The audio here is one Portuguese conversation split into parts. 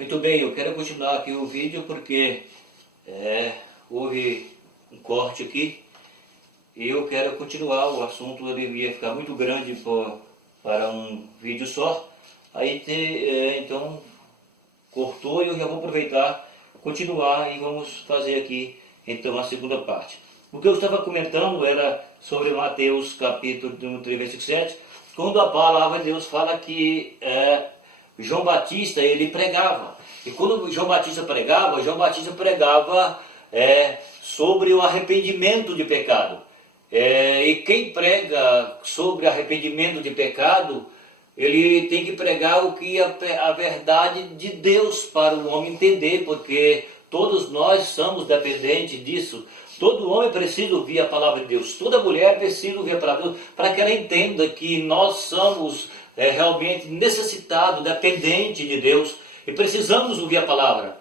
Muito bem, eu quero continuar aqui o vídeo porque houve um corte aqui e eu quero continuar. O assunto ele ia ficar muito grande para um vídeo só, então cortou e eu já vou aproveitar, continuar e vamos fazer aqui então a segunda parte. O que eu estava comentando era sobre Mateus capítulo 3, versículo 7, quando a palavra de Deus fala que João Batista ele pregava. E quando João Batista pregava sobre o arrependimento de pecado. E quem prega sobre arrependimento de pecado, ele tem que pregar o que a verdade de Deus para o homem entender, porque todos nós somos dependentes disso. Todo homem precisa ouvir a palavra de Deus, toda mulher precisa ouvir a palavra de Deus, para que ela entenda que nós somos realmente necessitados, dependentes de Deus, e precisamos ouvir a palavra.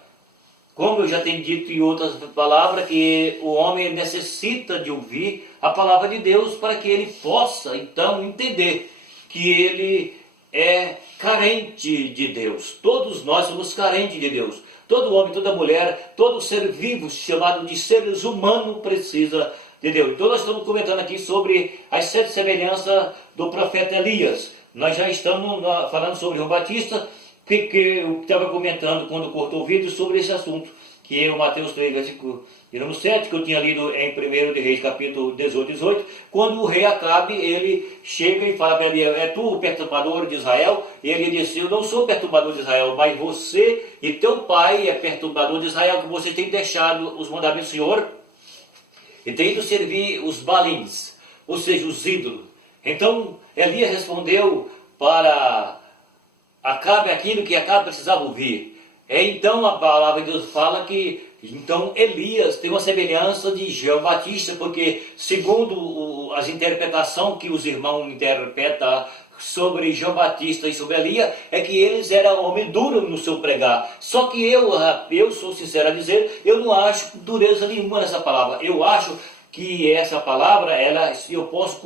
Como eu já tenho dito em outras palavras, que o homem necessita de ouvir a palavra de Deus para que ele possa então entender que ele é carente de Deus. Todos nós somos carentes de Deus. Todo homem, toda mulher, todo ser vivo chamado de seres humanos precisa de Deus. Então nós estamos comentando aqui sobre as 7 semelhanças do profeta Elias. Nós já estamos falando sobre João Batista, que eu estava comentando quando cortou o vídeo sobre esse assunto, que é o Mateus 3, versículo 7, que eu tinha lido em 1 de Reis, capítulo 18, quando o rei Acabe, ele chega e fala para ele: é tu o perturbador de Israel? E ele disse: eu não sou perturbador de Israel, mas você e teu pai é perturbador de Israel, que você tem deixado os mandamentos do Senhor e tem ido servir os balins, ou seja, os ídolos. Então Elias respondeu para Acabe aquilo que Acabe precisava ouvir. Então a palavra de Deus fala que então Elias tem uma semelhança de João Batista, porque segundo as interpretações que os irmãos interpretam sobre João Batista e sobre Elias, é que eles eram homem duro no seu pregar. Só que eu sou sincero a dizer, eu não acho dureza nenhuma nessa palavra. Eu acho que essa palavra, eu posso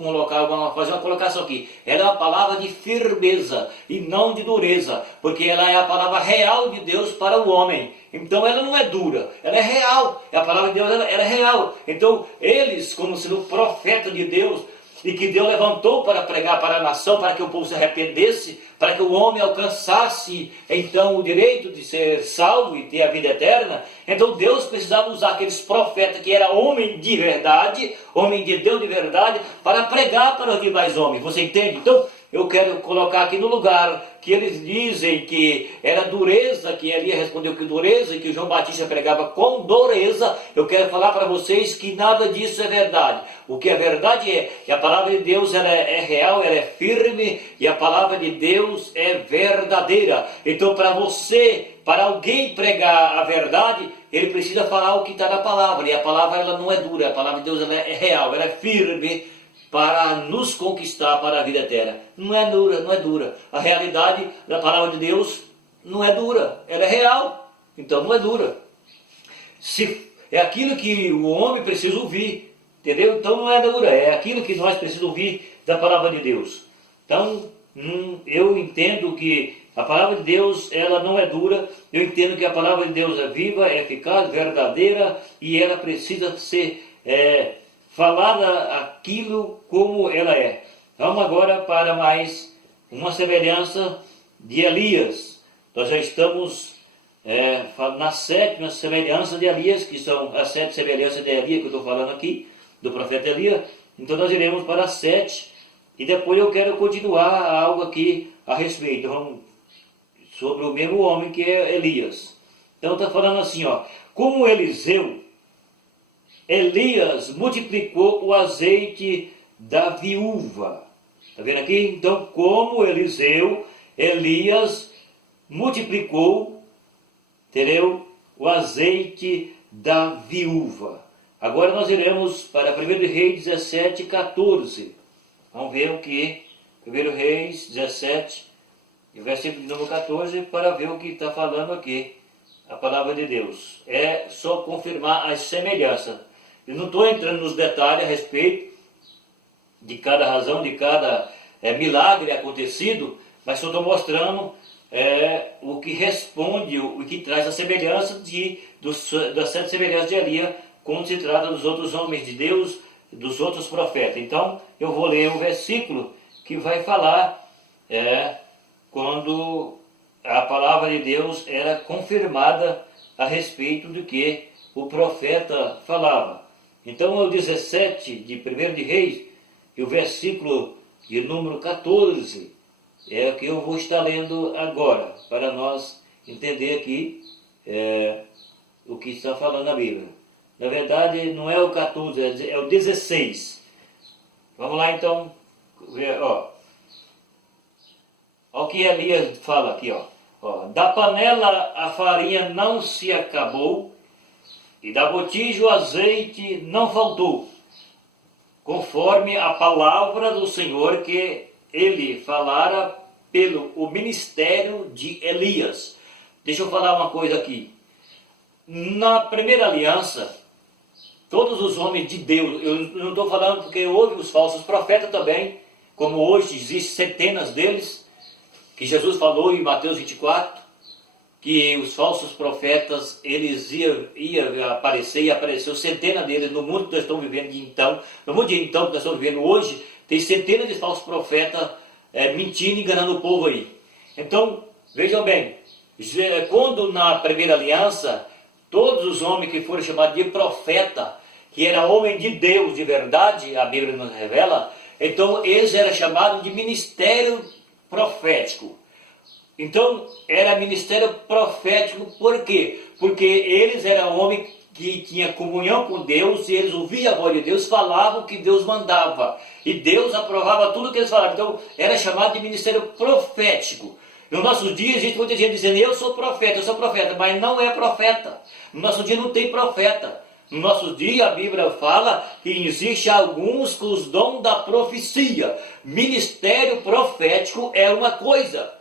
fazer uma colocação aqui, ela é uma palavra de firmeza e não de dureza, porque ela é a palavra real de Deus para o homem. Então ela não é dura, ela é real, a palavra de Deus ela é real. Então eles, como sendo profeta de Deus, e que Deus levantou para pregar para a nação, para que o povo se arrependesse, para que o homem alcançasse então o direito de ser salvo e ter a vida eterna. Então Deus precisava usar aqueles profetas que eram homem de verdade, homem de Deus de verdade, para pregar para os demais homens. Você entende? Então eu quero colocar aqui no lugar que eles dizem que era dureza, que Elias respondeu que dureza, e que João Batista pregava com dureza. Eu quero falar para vocês que nada disso é verdade. O que é verdade é que a palavra de Deus ela é real, ela é firme, e a palavra de Deus é verdadeira. Então para alguém pregar a verdade, ele precisa falar o que está na palavra, e a palavra ela não é dura, a palavra de Deus ela é real, ela é firme, para nos conquistar para a vida eterna. Não é dura, não é dura. A realidade da palavra de Deus não é dura, ela é real, então não é dura. É aquilo que o homem precisa ouvir, entendeu? Então não é dura, é aquilo que nós precisamos ouvir da palavra de Deus. Então eu entendo que a palavra de Deus ela não é dura, eu entendo que a palavra de Deus é viva, é eficaz, verdadeira, e ela precisa ser falada aquilo como ela é. Vamos agora para mais uma semelhança de Elias. Nós já estamos na 7ª semelhança de Elias, que são as 7 semelhanças de Elias que eu estou falando aqui, do profeta Elias. Então nós iremos para a 7, e depois eu quero continuar algo aqui a respeito, sobre o mesmo homem que é Elias. Então está falando assim, como Elias multiplicou o azeite da viúva. Está vendo aqui? Então, como Elias multiplicou, entendeu? O azeite da viúva. Agora nós iremos para 1 Reis 17, 14. Vamos ver o que 1 Reis 17, versículo número 14, para ver o que está falando aqui. A palavra de Deus. É só confirmar as semelhanças. Eu não estou entrando nos detalhes a respeito de cada razão, de cada milagre acontecido, mas só estou mostrando o que responde, o que traz a semelhança das 7 semelhanças de Elias, quando se trata dos outros homens de Deus, dos outros profetas. Então, eu vou ler um versículo que vai falar quando a palavra de Deus era confirmada a respeito do que o profeta falava. Então, é o 17 de 1 de Reis, e o versículo de número 14, é o que eu vou estar lendo agora, para nós entender aqui o que está falando a Bíblia. Na verdade, não é o 14, é o 16. Vamos lá então, ó o que Elias fala aqui, ó. Da panela a farinha não se acabou, e da botija o azeite não faltou, conforme a palavra do Senhor que ele falara pelo o ministério de Elias. Deixa eu falar uma coisa aqui. Na primeira aliança, todos os homens de Deus, eu não estou falando porque houve os falsos profetas também, como hoje existem centenas deles, que Jesus falou em Mateus 24, que os falsos profetas, eles iam aparecer, e apareceu centenas deles no mundo que nós estamos vivendo de então. No mundo de então que nós estamos vivendo hoje, tem centenas de falsos profetas mentindo e enganando o povo aí. Então, vejam bem, quando na primeira aliança, todos os homens que foram chamados de profeta, que era homem de Deus de verdade, a Bíblia nos revela, então eles eram chamados de ministério profético. Então, era ministério profético, por quê? Porque eles eram homens que tinham comunhão com Deus, e eles ouviam a voz de Deus, falavam o que Deus mandava, e Deus aprovava tudo que eles falavam. Então, era chamado de ministério profético. No nosso dia, existe muita gente dizendo, eu sou profeta, mas não é profeta. No nosso dia não tem profeta. No nosso dia, a Bíblia fala que existe alguns com os dons da profecia. Ministério profético é uma coisa,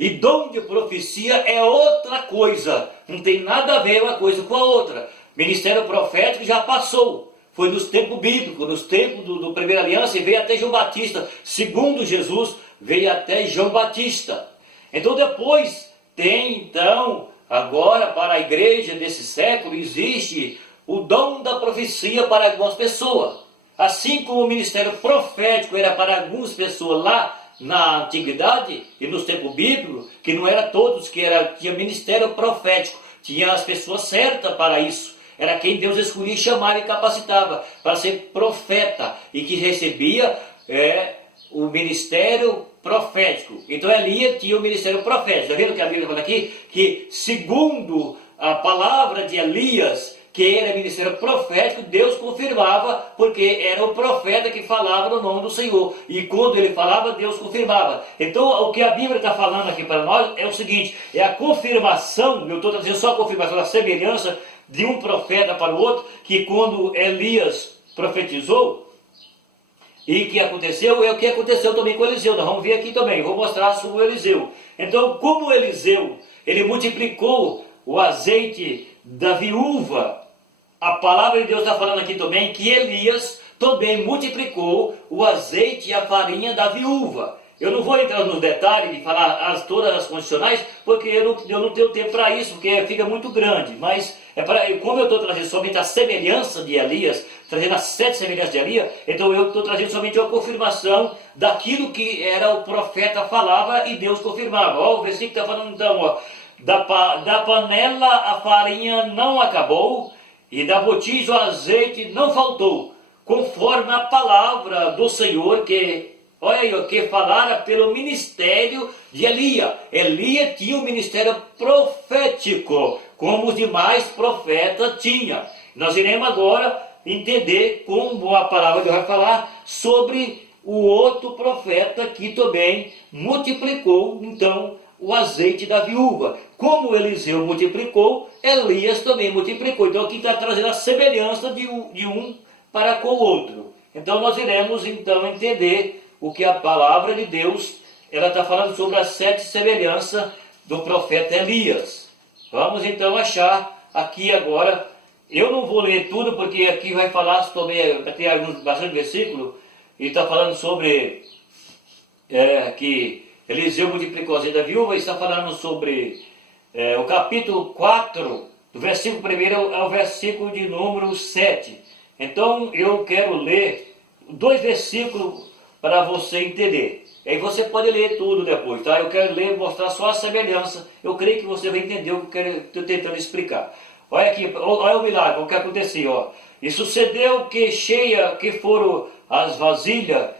e dom de profecia é outra coisa. Não tem nada a ver uma coisa com a outra. Ministério profético já passou. Foi nos tempos bíblicos, nos tempos do Primeira Aliança, e veio até João Batista. Segundo Jesus, veio até João Batista. Então depois tem, então, agora para a igreja desse século, existe o dom da profecia para algumas pessoas. Assim como o ministério profético era para algumas pessoas lá na antiguidade e nos tempos bíblicos, que não era todos que tinha ministério profético, tinha as pessoas certas para isso, era quem Deus escolhia, chamava e capacitava para ser profeta, e que recebia o ministério profético. Então Elias tinha o ministério profético. Está vendo o que a Bíblia fala aqui? Que segundo a palavra de Elias, que era ministério profético, Deus confirmava, porque era o profeta que falava no nome do Senhor. E quando ele falava, Deus confirmava. Então, o que a Bíblia está falando aqui para nós é o seguinte, é a confirmação, eu estou trazendo só a confirmação da semelhança de um profeta para o outro, que quando Elias profetizou, e que aconteceu, é o que aconteceu também com Eliseu. Nós vamos ver aqui também, vou mostrar sobre o Eliseu. Então, como Eliseu, ele multiplicou o azeite da viúva, a palavra de Deus está falando aqui também que Elias também multiplicou o azeite e a farinha da viúva. Eu não vou entrar nos detalhes de falar todas as condicionais, porque eu não tenho tempo para isso, porque fica muito grande. Mas, como eu estou trazendo somente a semelhança de Elias, trazendo as 7 semelhanças de Elias, então eu estou trazendo somente a confirmação daquilo que era o profeta falava e Deus confirmava. Ó, o versículo está falando então, ó, da panela a farinha não acabou, e da botija o azeite não faltou, conforme a palavra do Senhor que, olha aí, que falara pelo ministério de Elias. Elias tinha o ministério profético, como os demais profetas tinham. Nós iremos agora entender como a palavra de Deus vai falar sobre o outro profeta que também multiplicou, então, o azeite da viúva. Como Eliseu multiplicou, Elias também multiplicou. Então aqui está trazendo a semelhança de um para com o outro. Então nós iremos então entender o que a palavra de Deus, ela está falando sobre as 7 semelhanças do profeta Elias. Vamos então achar aqui agora. Eu não vou ler tudo, porque aqui vai falar também, vai ter bastante versículo, e está falando sobre que Eliseu multiplicou o azeite da viúva, está falando sobre o capítulo 4, do versículo 1 ao versículo de número 7. Então eu quero ler 2 versículos para você entender. Aí você pode ler tudo depois, tá? Eu quero ler, mostrar só a semelhança. Eu creio que você vai entender o que eu estou tentando explicar. Olha aqui, olha o milagre, o que aconteceu, ó. E sucedeu que cheia que foram as vasilhas,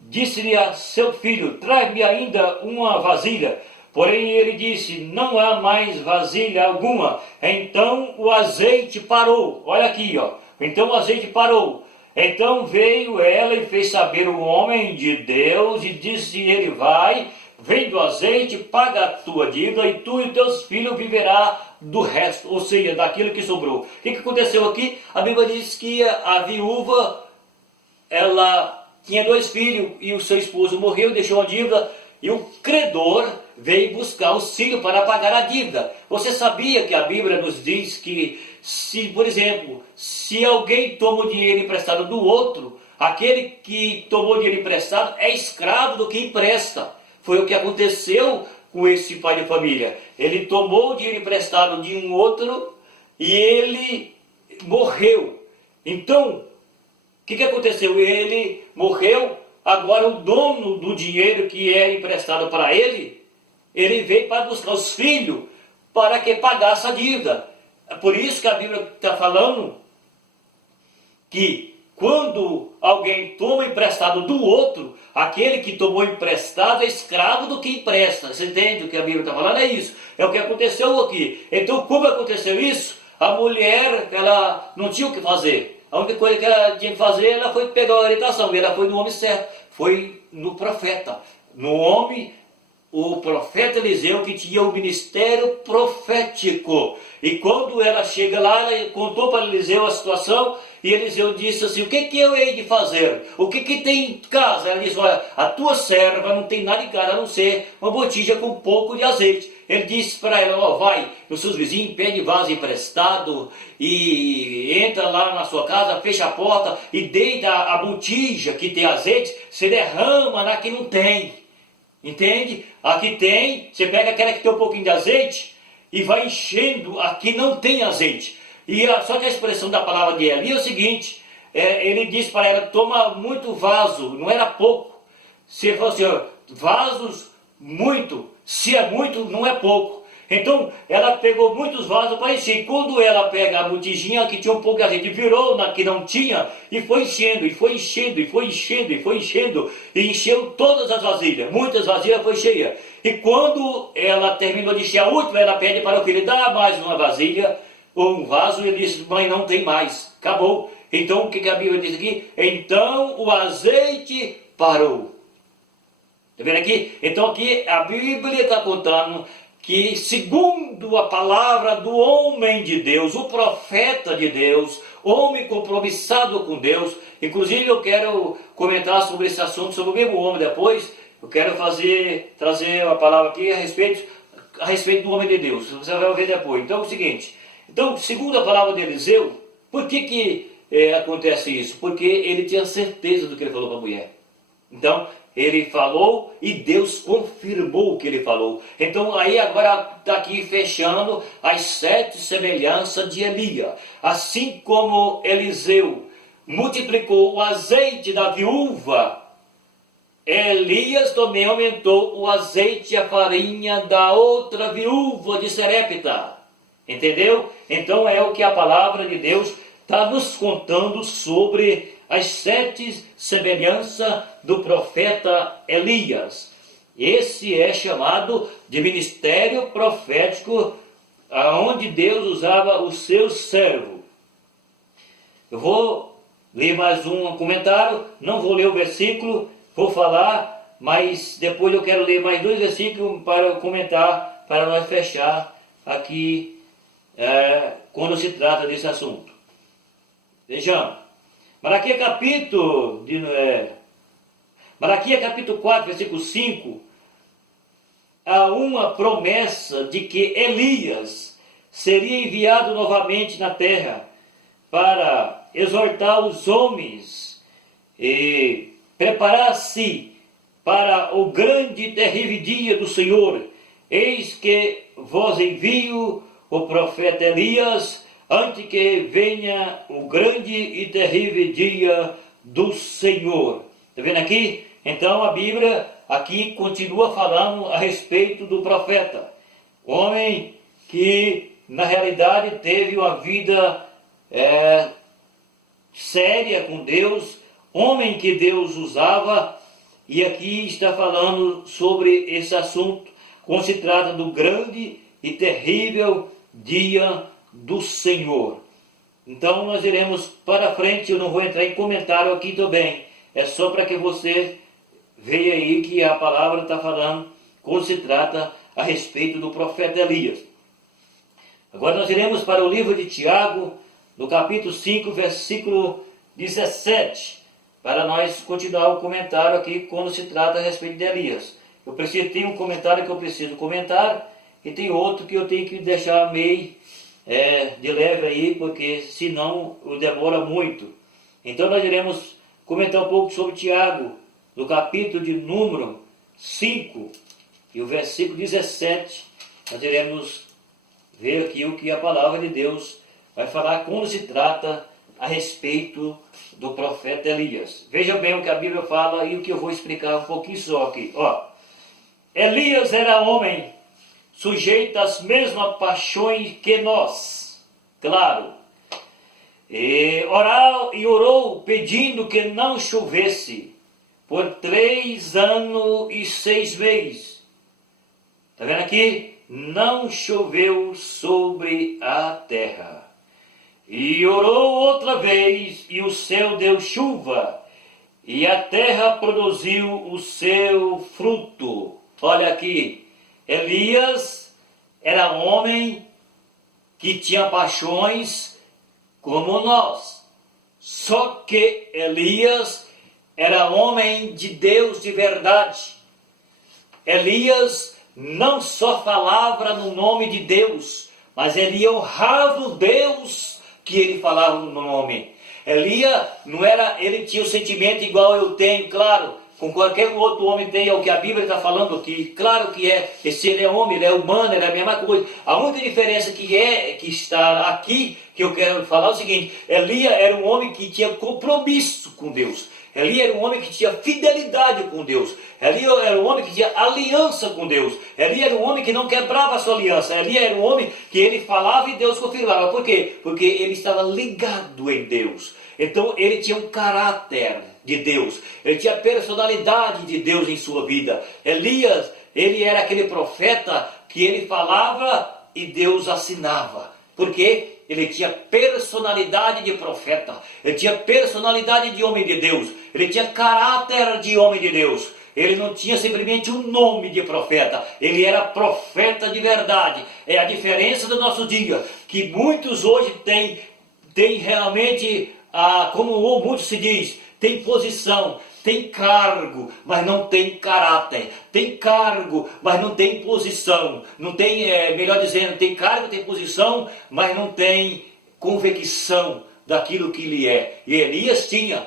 disse-lhe a seu filho, traz-me ainda uma vasilha. Porém ele disse, não há mais vasilha alguma. Então o azeite parou. Olha aqui, ó. Então o azeite parou. Então veio ela e fez saber o homem de Deus e disse ele, vai, vende o azeite, paga a tua dívida e tu e teus filhos viverá do resto, ou seja, daquilo que sobrou. O que aconteceu aqui? A Bíblia diz que a viúva, ela tinha 2 filhos e o seu esposo morreu, deixou a dívida e o credor veio buscar os filhos para pagar a dívida. Você sabia que a Bíblia nos diz que se, por exemplo, se alguém toma o dinheiro emprestado do outro, aquele que tomou o dinheiro emprestado é escravo do que empresta. Foi o que aconteceu com esse pai de família. Ele tomou o dinheiro emprestado de um outro e ele morreu. Então, o que aconteceu? Ele morreu, agora o dono do dinheiro que era emprestado para ele veio para buscar os filhos para que pagasse a dívida. É por isso que a Bíblia está falando que quando alguém toma emprestado do outro, aquele que tomou emprestado é escravo do que empresta. Você entende o que a Bíblia está falando? É isso. É o que aconteceu aqui. Então, como aconteceu isso? A mulher, ela não tinha o que fazer. A única coisa que ela tinha que fazer, ela foi pegar a orientação. E ela foi no homem certo. Foi no profeta. No homem, o profeta Eliseu, que tinha o ministério profético. E quando ela chega lá, ela contou para Eliseu a situação, e Eliseu disse assim, o que eu hei de fazer? O que tem em casa? Ela disse, olha, a tua serva não tem nada em casa, a não ser uma botija com um pouco de azeite. Ele disse para ela, ó, vai nos seus vizinhos, pede vaso emprestado, e entra lá na sua casa, fecha a porta, e deita a botija que tem azeite, se derrama na que não tem. Entende? Aqui tem, você pega aquela que tem um pouquinho de azeite e vai enchendo a que não tem azeite. Só que a expressão da palavra de Eli é o seguinte, ele disse para ela, toma muito vaso, não era pouco. Se fosse vasos, muito, se é muito, não é pouco. Então ela pegou muitos vasos para encher. E quando ela pega a botijinha que tinha um pouco de azeite, virou na que não tinha e foi enchendo, e foi enchendo, e foi enchendo, e foi enchendo, e encheu todas as vasilhas. Muitas vasilhas foi cheia. E quando ela terminou de encher a última, ela pede para o filho, dá mais uma vasilha, ou um vaso, e ele disse, mãe, não tem mais, acabou. Então o que a Bíblia diz aqui? Então o azeite parou. Está vendo aqui? Então aqui a Bíblia está contando que segundo a palavra do homem de Deus, o profeta de Deus, homem compromissado com Deus, inclusive eu quero comentar sobre esse assunto, sobre o mesmo homem depois, eu quero trazer uma palavra aqui a respeito do homem de Deus, você vai ver depois. Então é o seguinte, então segundo a palavra de Eliseu, por que acontece isso? Porque ele tinha certeza do que ele falou para a mulher. Então, ele falou e Deus confirmou o que ele falou. Então, aí agora está aqui fechando as 7 semelhanças de Elias. Assim como Eliseu multiplicou o azeite da viúva, Elias também aumentou o azeite e a farinha da outra viúva de Serepta. Entendeu? Então é o que a palavra de Deus está nos contando sobre as 7 semelhanças do profeta Elias. Esse é chamado de ministério profético, aonde Deus usava o seu servo. Eu vou ler mais um comentário, não vou ler o versículo, vou falar, mas depois eu quero ler mais 2 versículos para comentar, para nós fechar aqui, quando se trata desse assunto. Vejamos. Malaquias capítulo 4, versículo 5, há uma promessa de que Elias seria enviado novamente na terra para exortar os homens e preparar-se para o grande e terrível dia do Senhor. Eis que vos envio o profeta Elias, antes que venha o grande e terrível dia do Senhor. Está vendo aqui? Então a Bíblia aqui continua falando a respeito do profeta. Homem que na realidade teve uma vida séria com Deus, homem que Deus usava, e aqui está falando sobre esse assunto, quando se trata do grande e terrível dia do Senhor. Então nós iremos para frente, eu não vou entrar em comentário aqui também, é só para que você veja aí que a palavra está falando quando se trata a respeito do profeta Elias. Agora nós iremos para o livro de Tiago, no capítulo 5, versículo 17, para nós continuar o comentário aqui quando se trata a respeito de Elias. Tem um comentário que eu preciso comentar e tem outro que eu tenho que deixar meio de leve aí, porque senão demora muito. Então nós iremos comentar um pouco sobre Tiago, no capítulo de número 5 e o versículo 17. Nós iremos ver aqui o que a palavra de Deus vai falar quando se trata a respeito do profeta Elias. Veja bem o que a Bíblia fala e o que eu vou explicar um pouquinho só aqui. Elias era homem sujeito às mesmas paixões que nós, claro, e orou pedindo que não chovesse por 3 anos e 6 meses. Está vendo aqui? Não choveu sobre a terra. E orou outra vez, e o céu deu chuva, e a terra produziu o seu fruto. Olha aqui, Elias era homem que tinha paixões como nós. Só que Elias era homem de Deus de verdade. Elias não só falava no nome de Deus, mas ele honrava o Deus que ele falava no nome. Elias ele tinha o sentimento igual eu tenho, claro, com qualquer outro homem tem, é o que a Bíblia está falando aqui. Claro que é, se ele é homem, ele é humano, ele é a mesma coisa. A única diferença que está aqui, que eu quero falar é o seguinte: Elias era um homem que tinha compromisso com Deus. Elias era um homem que tinha fidelidade com Deus. Elias era um homem que tinha aliança com Deus. Elias era um homem que não quebrava a sua aliança. Elias era um homem que ele falava e Deus confirmava. Por quê? Porque ele estava ligado em Deus. Então ele tinha um caráter de Deus. Ele tinha a personalidade de Deus em sua vida. Elias, ele era aquele profeta que ele falava e Deus assinava. Por quê? Ele tinha personalidade de profeta, ele tinha personalidade de homem de Deus, ele tinha caráter de homem de Deus. Ele não tinha simplesmente um nome de profeta, ele era profeta de verdade. É a diferença do nosso dia, que muitos hoje têm realmente, como muito se diz, tem posição, tem cargo, mas não tem caráter. Tem cargo, mas não tem posição. Não tem, melhor dizendo, tem cargo, tem posição, mas não tem convicção daquilo que ele é. E Elias tinha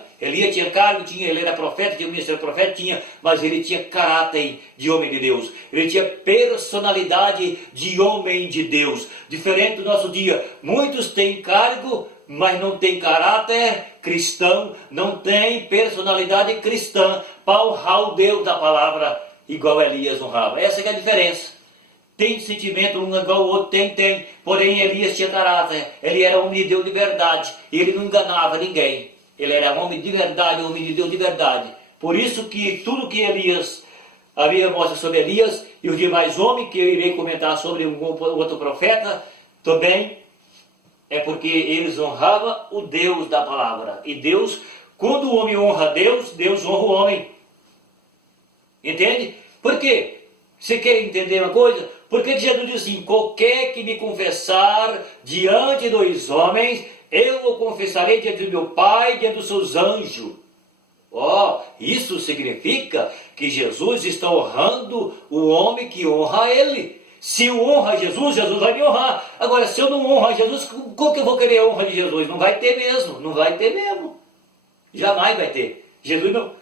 cargo, ele era profeta, tinha ministério profeta, mas ele tinha caráter de homem de Deus. Ele tinha personalidade de homem de Deus. Diferente do nosso dia, muitos têm cargo, mas não tem caráter cristão, não tem personalidade cristã para honrar o Deus da palavra igual Elias honrava. Essa é a diferença. Tem sentimento um igual o outro, tem. Porém Elias tinha caráter, ele era homem de Deus de verdade, e ele não enganava ninguém. Ele era homem de verdade, homem de Deus de verdade. Por isso que tudo que a Bíblia mostra sobre Elias e os demais homens, que eu irei comentar sobre um outro profeta também, é porque eles honravam o Deus da palavra. E Deus, quando o homem honra Deus, Deus honra o homem. Entende? Por quê? Você quer entender uma coisa? Porque Jesus diz assim: qualquer que me confessar diante dos homens, eu o confessarei diante do meu Pai, diante dos seus anjos. Isso significa que Jesus está honrando o homem que honra ele. Se eu honro Jesus, Jesus vai me honrar. Agora, se eu não honro Jesus, como que eu vou querer a honra de Jesus? Não vai ter mesmo, não vai ter mesmo. Jamais vai ter. Jesus não.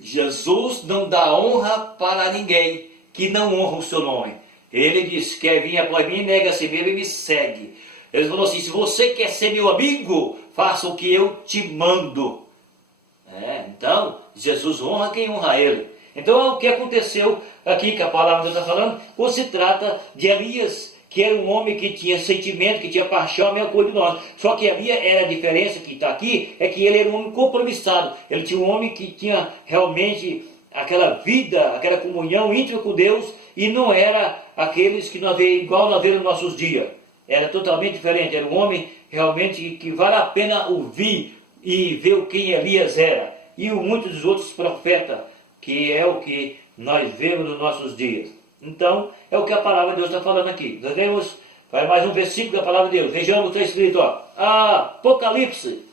Jesus não dá honra para ninguém que não honra o seu nome. Ele disse: quer vir após mim, nega a si mesmo e me segue. Ele falou assim: se você quer ser meu amigo, faça o que eu te mando. Então, Jesus honra quem honra ele. Então, é o que aconteceu aqui que a palavra de Deus está falando, quando se trata de Elias, que era um homem que tinha sentimento, que tinha paixão, a mesma coisa de nós. Só que havia a diferença que está aqui, é que ele era um homem compromissado. Ele tinha um homem que tinha realmente aquela vida, aquela comunhão íntima com Deus, e não era aqueles que nós vemos igual nós vemos nos nossos dias. Era totalmente diferente. Era um homem realmente que vale a pena ouvir e ver quem Elias era. E muitos dos outros profetas, que é o que nós vemos nos nossos dias. Então, é o que a palavra de Deus está falando aqui. Nós vemos, faz mais um versículo da palavra de Deus. Vejamos o que está escrito, ó. Apocalipse.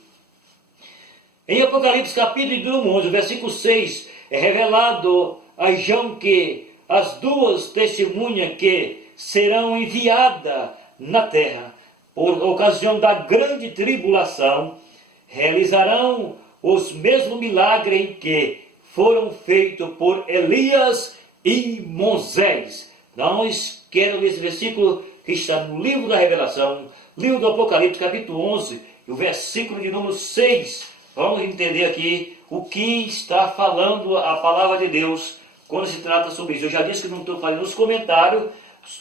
Em Apocalipse, capítulo 11, versículo 6, é revelado a João que as duas testemunhas que serão enviadas na terra, por ocasião da grande tribulação, realizarão os mesmos milagres que foram feitos por Elias e Moisés. Nós quero esse versículo que está no livro da Revelação, livro do Apocalipse, capítulo 11, e o versículo de número 6. Vamos entender aqui o que está falando a palavra de Deus quando se trata sobre isso. Eu já disse que não estou fazendo os comentários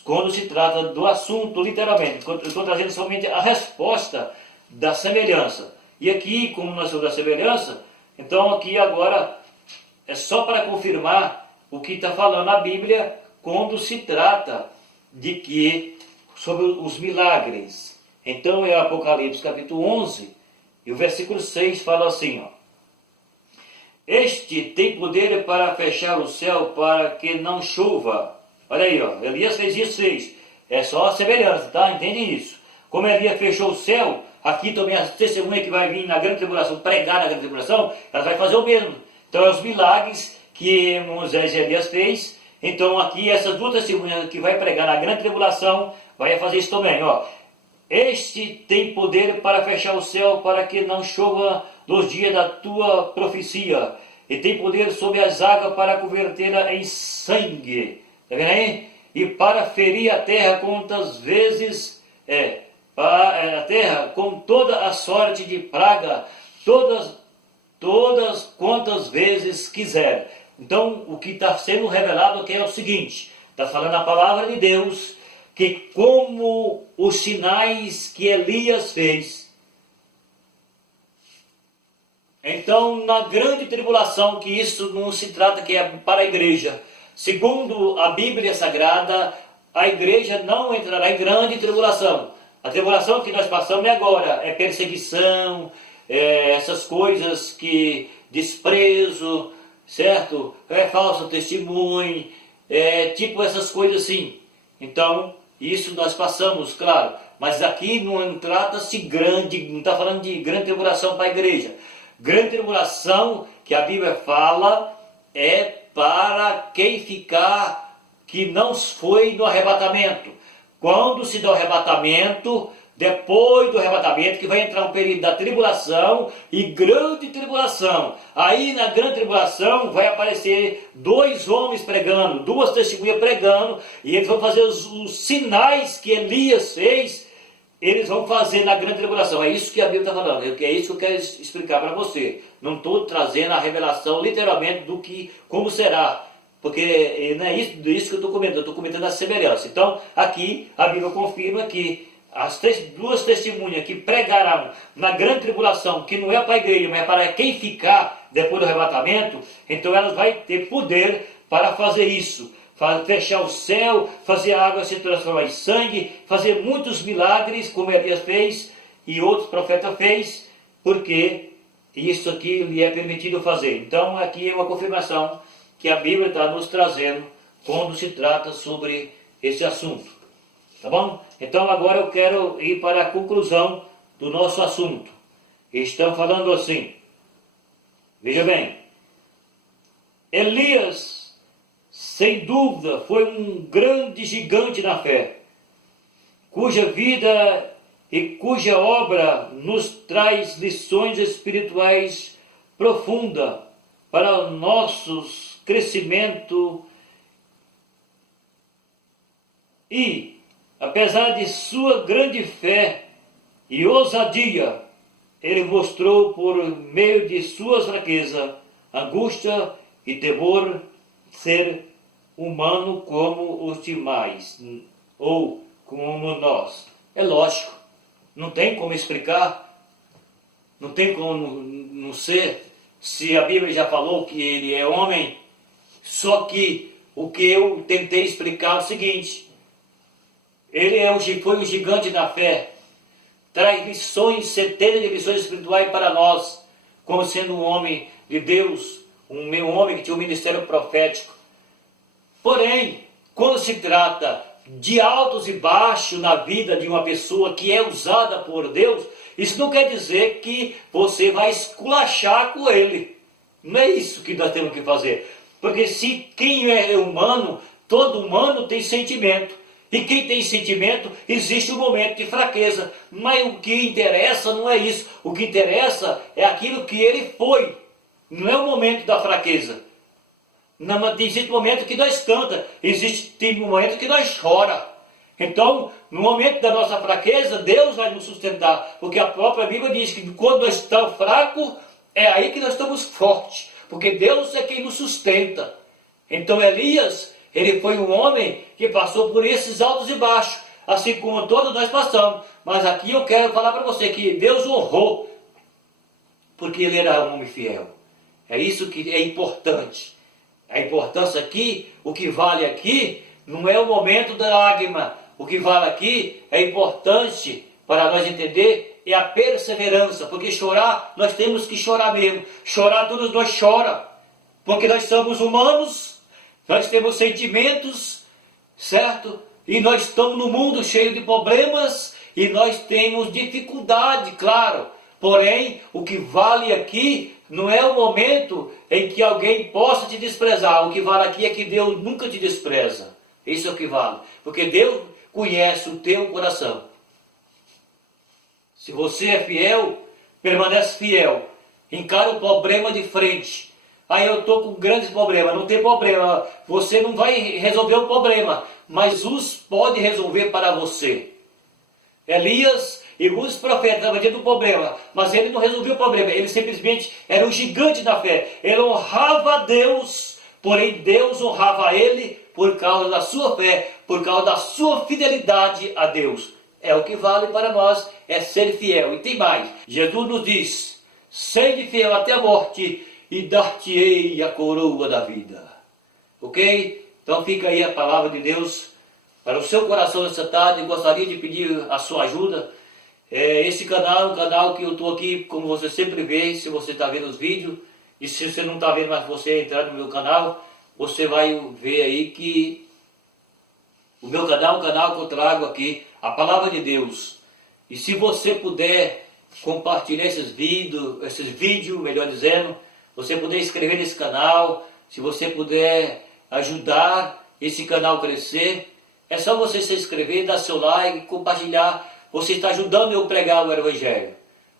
quando se trata do assunto, literalmente. Eu estou trazendo somente a resposta da semelhança. E aqui, como nós somos da semelhança, então aqui agora é só para confirmar o que está falando a Bíblia quando se trata de que, sobre os milagres. Então é Apocalipse capítulo 11, e o versículo 6 fala assim, ó. Este tem poder para fechar o céu para que não chova. Olha aí, ó, Elias fez isso, fez. É só a semelhança, tá? Entende isso? Como Elias fechou o céu, aqui também as testemunhas que vai vir na grande tribulação, pregar na grande tribulação, elas vai fazer o mesmo. Então é os milagres que Moisés e Elias fez. Então aqui essas duas testemunhas que vai pregar na grande tribulação, vai fazer isso também, ó. Este tem poder para fechar o céu para que não chova nos dias da tua profecia. E tem poder sobre as águas para convertê-la em sangue. Está vendo aí? E para ferir a terra quantas vezes para a terra com toda a sorte de praga, todas quantas vezes quiser. Então, o que está sendo revelado aqui é o seguinte, está falando a palavra de Deus, que como os sinais que Elias fez, então na grande tribulação, que isso não se trata que é para a igreja, segundo a Bíblia Sagrada, a igreja não entrará em grande tribulação. A tribulação que nós passamos é agora, é perseguição, essas coisas que desprezo, certo? É falso testemunho, tipo essas coisas assim. Então, isso nós passamos, claro, mas aqui não trata-se grande, não está falando de grande tribulação para a igreja. Grande tribulação que a Bíblia fala é para quem ficar, que não foi no arrebatamento. Quando se dá o arrebatamento, depois do arrebatamento, que vai entrar um período da tribulação e grande tribulação. Aí na grande tribulação vai aparecer dois homens pregando, duas testemunhas pregando, e eles vão fazer os sinais que Elias fez, eles vão fazer na grande tribulação. É isso que a Bíblia está falando, é isso que eu quero explicar para você. Não estou trazendo a revelação literalmente do que, como será. Porque não é isso que eu estou comentando, eu estou comentando a semelhança. Então, aqui a Bíblia confirma que as duas testemunhas que pregarão na grande tribulação, que não é para a igreja, mas é para quem ficar depois do arrebatamento, então elas vão ter poder para fazer isso. Fechar o céu, fazer a água se transformar em sangue, fazer muitos milagres, como Elias fez e outros profetas fez, porque isso aqui lhe é permitido fazer. Então, aqui é uma confirmação que a Bíblia está nos trazendo quando se trata sobre esse assunto. Tá bom? Então agora eu quero ir para a conclusão do nosso assunto. Estão falando assim. Veja bem. Elias, sem dúvida, foi um grande gigante na fé, cuja vida e cuja obra nos traz lições espirituais profundas para o nosso crescimento e, apesar de sua grande fé e ousadia, ele mostrou por meio de sua fraqueza, angústia e temor ser humano como os demais, ou como nós. É lógico, não tem como explicar, não tem como não ser, se a Bíblia já falou que ele é homem. Só que o que eu tentei explicar é o seguinte: ele foi um gigante da fé, traz lições, centenas de lições espirituais para nós, como sendo um homem de Deus, um homem que tinha um ministério profético. Porém, quando se trata de altos e baixos na vida de uma pessoa que é usada por Deus, isso não quer dizer que você vai esculachar com ele. Não é isso que nós temos que fazer. Porque se quem é humano, todo humano tem sentimento. E quem tem sentimento, existe um momento de fraqueza. Mas o que interessa não é isso. O que interessa é aquilo que ele foi. Não é o momento da fraqueza. Não, existe momento que nós canta, tem momento que nós chora. Então, no momento da nossa fraqueza, Deus vai nos sustentar. Porque a própria Bíblia diz que quando nós estamos fracos, é aí que nós estamos fortes. Porque Deus é quem nos sustenta. Então Elias, ele foi um homem que passou por esses altos e baixos, assim como todos nós passamos. Mas aqui eu quero falar para você que Deus honrou, porque ele era um homem fiel. É isso que é importante. A importância aqui, o que vale aqui, não é o momento da lágrima. O que vale aqui é importante para nós entender é a perseverança. Porque chorar, nós temos que chorar mesmo. Chorar, todos nós choramos. Porque nós somos humanos, nós temos sentimentos, certo? E nós estamos no mundo cheio de problemas e nós temos dificuldade, claro. Porém, o que vale aqui não é o momento em que alguém possa te desprezar. O que vale aqui é que Deus nunca te despreza. Isso é o que vale. Porque Deus conhece o teu coração. Se você é fiel, permanece fiel. Encara o problema de frente. Aí eu estou com grandes problemas. Não tem problema. Você não vai resolver o problema. Mas Jesus pode resolver para você. Elias e muitos profetas estavam diante do problema, mas ele não resolveu o problema. Ele simplesmente era um gigante da fé. Ele honrava a Deus, porém Deus honrava ele por causa da sua fé, por causa da sua fidelidade a Deus. É o que vale para nós, é ser fiel. E tem mais. Jesus nos diz: sede fiel até a morte e dar-te-ei a coroa da vida. Ok? Então fica aí a palavra de Deus para o seu coração nessa tarde. Gostaria de pedir a sua ajuda. Esse canal é um canal que eu estou aqui, como você sempre vê, se você está vendo os vídeos. E se você não está vendo, mas você entrar no meu canal, você vai ver aí que o meu canal é um canal que eu trago aqui a palavra de Deus. E se você puder compartilhar esses vídeos, melhor dizendo, você puder inscrever nesse canal, se você puder ajudar esse canal a crescer, é só você se inscrever, dar seu like, compartilhar. Você está ajudando eu a pregar o Evangelho.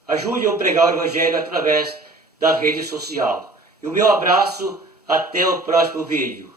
Ajude eu a pregar o Evangelho através da rede social. E o meu abraço, até o próximo vídeo.